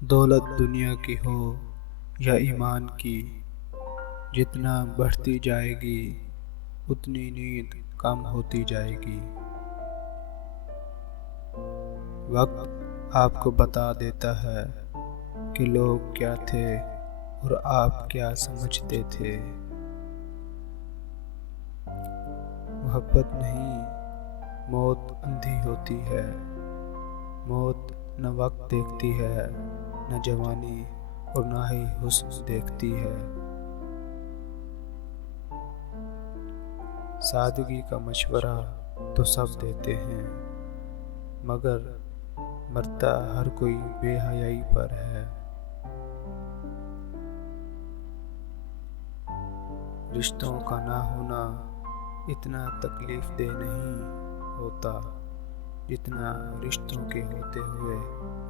दौलत दुनिया की हो या ईमान की, जितना बढ़ती जाएगी उतनी नींद कम होती जाएगी। वक्त आपको बता देता है कि लोग क्या थे और आप क्या समझते थे। मोहब्बत नहीं, मौत अंधी होती है। मौत न वक्त देखती है, न जवानी और न ही हुस्न देखती है। सादगी का मशवरा तो सब देते हैं, मगर मरता हर कोई बेहयाई पर है। रिश्तों का ना होना इतना तकलीफ दे नहीं होता, जितना रिश्तों के होते हुए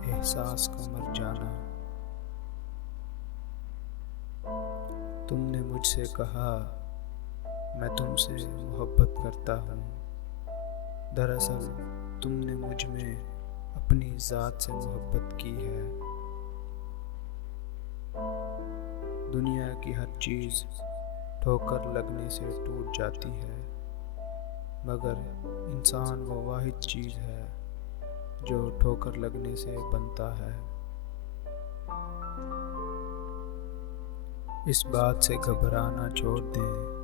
एहसास का मर जाना। तुमने मुझसे कहा मैं तुमसे मोहब्बत करता हूँ। दरअसल तुमने मुझ में अपनी ज़ात से मोहब्बत की है। दुनिया की हर चीज़ ठोकर लगने से टूट जाती है, मगर इंसान वो वाहिद चीज़ है जो ठोकर लगने से बनता है। इस बात से घबराना छोड़ दें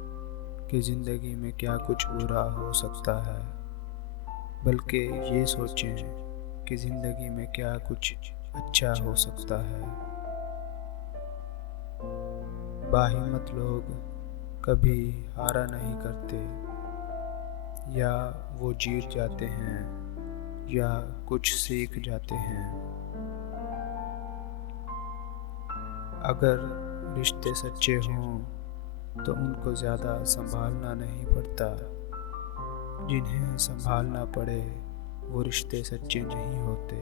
कि ज़िंदगी में क्या कुछ बुरा हो सकता है, बल्कि ये सोचें कि ज़िंदगी में क्या कुछ अच्छा हो सकता है। बाहिम्मत लोग कभी हारा नहीं करते, या वो जीत जाते हैं या कुछ सीख जाते हैं। अगर रिश्ते सच्चे हों तो उनको ज़्यादा संभालना नहीं पड़ता। जिन्हें संभालना पड़े वो रिश्ते सच्चे नहीं होते।